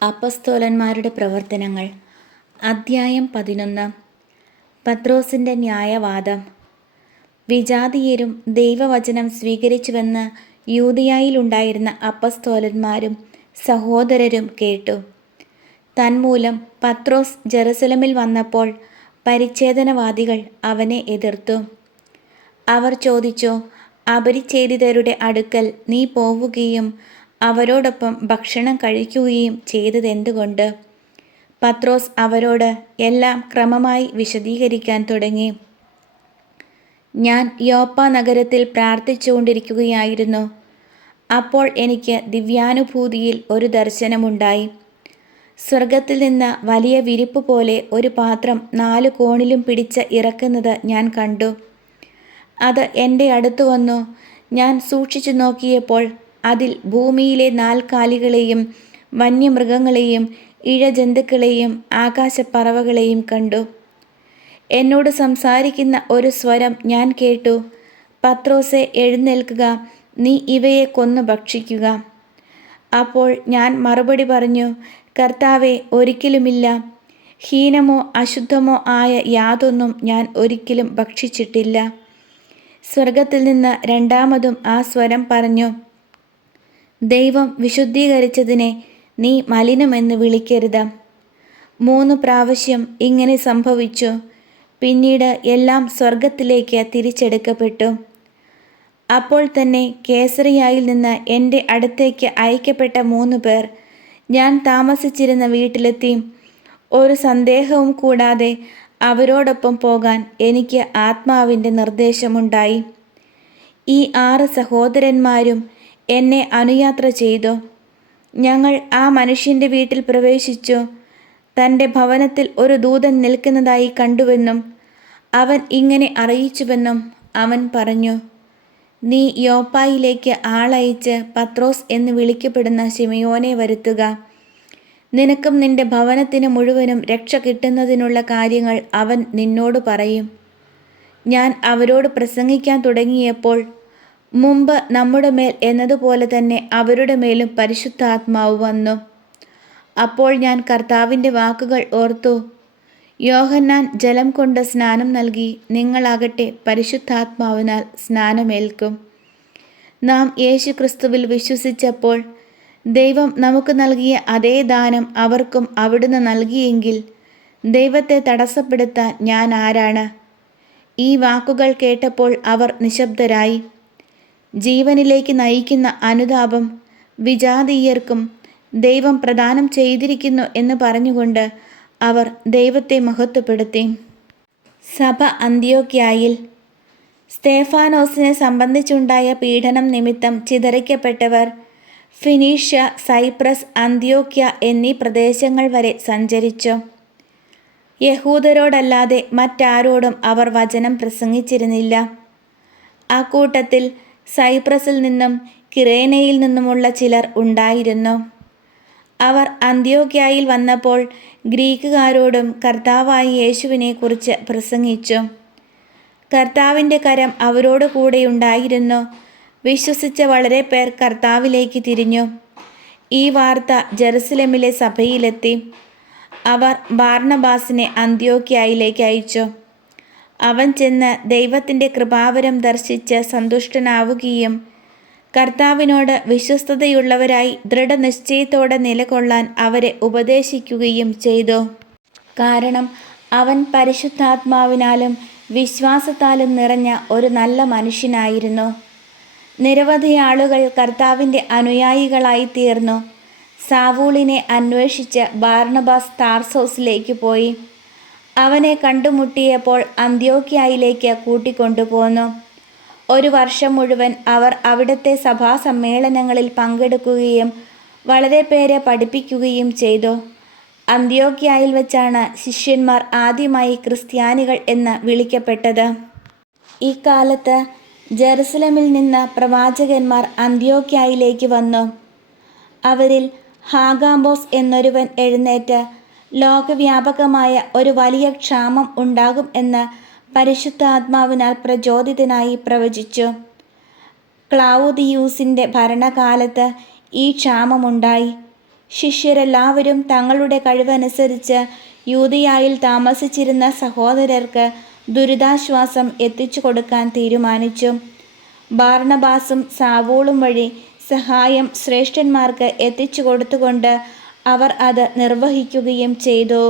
അപ്പസ്തോലന്മാരുടെ പ്രവർത്തനങ്ങൾ അദ്ധ്യായം 11. പത്രോസിൻ്റെ ന്യായവാദം. വിജാതീയരും ദൈവവചനം സ്വീകരിച്ചുവെന്ന് യൂദയായിലുണ്ടായിരുന്ന അപ്പസ്തോലന്മാരും സഹോദരരും കേട്ടു. തന്മൂലം പത്രോസ് ജെറുസലമിൽ വന്നപ്പോൾ പരിച്ഛേദനവാദികൾ അവനെ എതിർത്തു. അവർ ചോദിച്ചു, അപരിച്ഛേദിതരുടെ അടുക്കൽ നീ പോവുകയും അവരോടൊപ്പം ഭക്ഷണം കഴിക്കുകയും ചെയ്തതെന്തുകൊണ്ട്? പത്രോസ് അവരോട് എല്ലാം ക്രമമായി വിശദീകരിക്കാൻ തുടങ്ങി. ഞാൻ യോപ്പ നഗരത്തിൽ പ്രാർത്ഥിച്ചുകൊണ്ടിരിക്കുകയായിരുന്നു. അപ്പോൾ എനിക്ക് ദിവ്യാനുഭൂതിയിൽ ഒരു ദർശനമുണ്ടായി. സ്വർഗത്തിൽ നിന്ന് വലിയ വിരിപ്പ് പോലെ ഒരു പാത്രം 4 കോണിലും പിടിച്ച് ഇറക്കുന്നത് ഞാൻ കണ്ടു. അത് എൻ്റെ അടുത്തു വന്നു. ഞാൻ സൂക്ഷിച്ചു നോക്കിയപ്പോൾ അതിൽ ഭൂമിയിലെ 4 കാലികളെയും വന്യമൃഗങ്ങളെയും ഇഴജന്തുക്കളെയും ആകാശപ്പറവകളെയും കണ്ടു. എന്നോട് സംസാരിക്കുന്ന ഒരു സ്വരം ഞാൻ കേട്ടു, പത്രോസേ, എഴുന്നേൽക്കുക, നീ ഇവയെ കൊന്നു ഭക്ഷിക്കുക. അപ്പോൾ ഞാൻ മറുപടി പറഞ്ഞു, കർത്താവേ, ഒരിക്കലുമില്ല. ഹീനമോ അശുദ്ധമോ ആയ യാതൊന്നും ഞാൻ ഒരിക്കലും ഭക്ഷിച്ചിട്ടില്ല. സ്വർഗത്തിൽ നിന്ന് രണ്ടാമതും ആ സ്വരം പറഞ്ഞു, ദൈവം വിശുദ്ധീകരിച്ചതിനെ നീ മലിനമെന്ന് വിളിക്കരുത്. 3 പ്രാവശ്യം ഇങ്ങനെ സംഭവിച്ചു. പിന്നീട് എല്ലാം സ്വർഗത്തിലേക്ക് തിരിച്ചെടുക്കപ്പെട്ടു. അപ്പോൾ തന്നെ കേസറിയായിൽ നിന്ന് എൻ്റെ അടുത്തേക്ക് അയക്കപ്പെട്ട 3 പേർ ഞാൻ താമസിച്ചിരുന്ന വീട്ടിലെത്തി. ഒരു സന്ദേഹവും കൂടാതെ അവരോടൊപ്പം പോകാൻ എനിക്ക് ആത്മാവിൻ്റെ നിർദ്ദേശമുണ്ടായി. ഈ 6 സഹോദരന്മാരും എന്നെ അനുയാത്ര ചെയ്തു. ഞങ്ങൾ ആ മനുഷ്യൻ്റെ വീട്ടിൽ പ്രവേശിച്ചു. തൻ്റെ ഭവനത്തിൽ ഒരു ദൂതൻ നിൽക്കുന്നതായി കണ്ടുവെന്നും അവൻ ഇങ്ങനെ അറിയിച്ചുവെന്നും അവൻ പറഞ്ഞു, നീ യോപ്പായിലേക്ക് ആളയച്ച് പത്രോസ് എന്ന് വിളിക്കപ്പെടുന്ന ശിമയോനെ വരുത്തുക. നിനക്കും നിന്റെ ഭവനത്തിന് മുഴുവനും രക്ഷ കിട്ടുന്നതിനുള്ള കാര്യങ്ങൾ അവൻ നിന്നോട് പറയും. ഞാൻ അവരോട് പ്രസംഗിക്കാൻ തുടങ്ങിയപ്പോൾ മുമ്പ് നമ്മുടെ മേൽ എന്നതുപോലെ തന്നെ അവരുടെ മേലും പരിശുദ്ധാത്മാവ് വന്നു. അപ്പോൾ ഞാൻ കർത്താവിൻ്റെ വാക്കുകൾ ഓർത്തു, യോഹന്നാൻ ജലം കൊണ്ട് സ്നാനം നൽകി, നിങ്ങളാകട്ടെ പരിശുദ്ധാത്മാവിനാൽ സ്നാനമേൽക്കും. നാം യേശു ക്രിസ്തുവിൽ വിശ്വസിച്ചപ്പോൾ ദൈവം നമുക്ക് നൽകിയ അതേ ദാനം അവർക്കും അവിടുന്ന് നൽകിയെങ്കിൽ ദൈവത്തെ തടസ്സപ്പെടുത്താൻ ഞാൻ ആരാണ്? ഈ വാക്കുകൾ കേട്ടപ്പോൾ അവർ നിശബ്ദരായി. ജീവനിലേക്ക് നയിക്കുന്ന അനുതാപം വിജാതീയർക്കും ദൈവം പ്രദാനം ചെയ്തിരിക്കുന്നു എന്ന് പറഞ്ഞുകൊണ്ട് അവർ ദൈവത്തെ മഹത്വപ്പെടുത്തി. സഭ അന്ത്യോക്യായിൽ. സ്തേഫാനോസിനെ സംബന്ധിച്ചുണ്ടായ പീഡനം നിമിത്തം ചിതറിക്കപ്പെട്ടവർ ഫിനീഷ്യ, സൈപ്രസ്, അന്ത്യോക്യ എന്നീ പ്രദേശങ്ങൾ വരെ സഞ്ചരിച്ചു. യഹൂദരോടല്ലാതെ മറ്റാരോടും അവർ വചനം പ്രസംഗിച്ചിരുന്നില്ല. അക്കൂട്ടത്തിൽ സൈപ്രസിൽ നിന്നും കിറേനയിൽ നിന്നുമുള്ള ചിലർ ഉണ്ടായിരുന്നു. അവർ അന്ത്യോക്യായിൽ വന്നപ്പോൾ ഗ്രീക്കുകാരോടും കർത്താവായ യേശുവിനെ കുറിച്ച് പ്രസംഗിച്ചു. കർത്താവിൻ്റെ കരം അവരോട് കൂടെയുണ്ടായിരുന്നു. വിശ്വസിച്ച വളരെ പേർ കർത്താവിലേക്ക് തിരിഞ്ഞു. ഈ വാർത്ത ജെറുസലേമിലെ സഭയിലെത്തി. അവർ ബാർണബാസിനെ അന്ത്യോക്യായിലേക്ക് അയച്ചു. അവൻ ചെന്ന് ദൈവത്തിൻ്റെ കൃപാവരം ദർശിച്ച് സന്തുഷ്ടനാവുകയും കർത്താവിനോട് വിശ്വസ്തതയുള്ളവരായി ദൃഢനിശ്ചയത്തോടെ നിലകൊള്ളാൻ അവരെ ഉപദേശിക്കുകയും ചെയ്തു. കാരണം അവൻ പരിശുദ്ധാത്മാവിനാലും വിശ്വാസത്താലും നിറഞ്ഞ ഒരു നല്ല മനുഷ്യനായിരുന്നു. നിരവധി ആളുകൾ കർത്താവിൻ്റെ അനുയായികളായി തീർന്നു. സാവൂളിനെ അന്വേഷിച്ച് ബാർണബാസ് താർസോസിലേക്ക് പോയി. അവനെ കണ്ടുമുട്ടിയപ്പോൾ അന്ത്യോക്യായിലേക്ക് കൂട്ടിക്കൊണ്ടുപോന്നു. 1 വർഷം മുഴുവൻ അവർ അവിടുത്തെ സഭാസമ്മേളനങ്ങളിൽ പങ്കെടുക്കുകയും വളരെ പേരെ പഠിപ്പിക്കുകയും ചെയ്തു. അന്ത്യോക്യായിൽ വെച്ചാണ് ശിഷ്യന്മാർ ആദ്യമായി ക്രിസ്ത്യാനികൾ എന്ന് വിളിക്കപ്പെട്ടത്. ഇക്കാലത്ത് ജെറുസലേമിൽ നിന്ന് പ്രവാചകന്മാർ അന്ത്യോക്യായിലേക്ക് വന്നു. അവരിൽ ഹാഗാബോസ് എന്നൊരുവൻ എഴുന്നേറ്റ് ലോകവ്യാപകമായ ഒരു വലിയ ക്ഷാമം ഉണ്ടാകും എന്ന് പരിശുദ്ധാത്മാവിനാൽ പ്രചോദിതനായി പ്രവചിച്ചു. ക്ലൗദിയൂസിൻ്റെ ഭരണകാലത്ത് ഈ ക്ഷാമമുണ്ടായി. ശിഷ്യരെല്ലാവരും തങ്ങളുടെ കഴിവനുസരിച്ച് യൂദയായിൽ താമസിച്ചിരുന്ന സഹോദരർക്ക് ദുരിതാശ്വാസം എത്തിച്ചു കൊടുക്കാൻ തീരുമാനിച്ചു. ബാർണബാസും സാവൂളും വഴി സഹായം ശ്രേഷ്ഠന്മാർക്ക് എത്തിച്ചു കൊടുത്തുകൊണ്ട് അവർ അത് നിർവഹിക്കുകയും ചെയ്തു.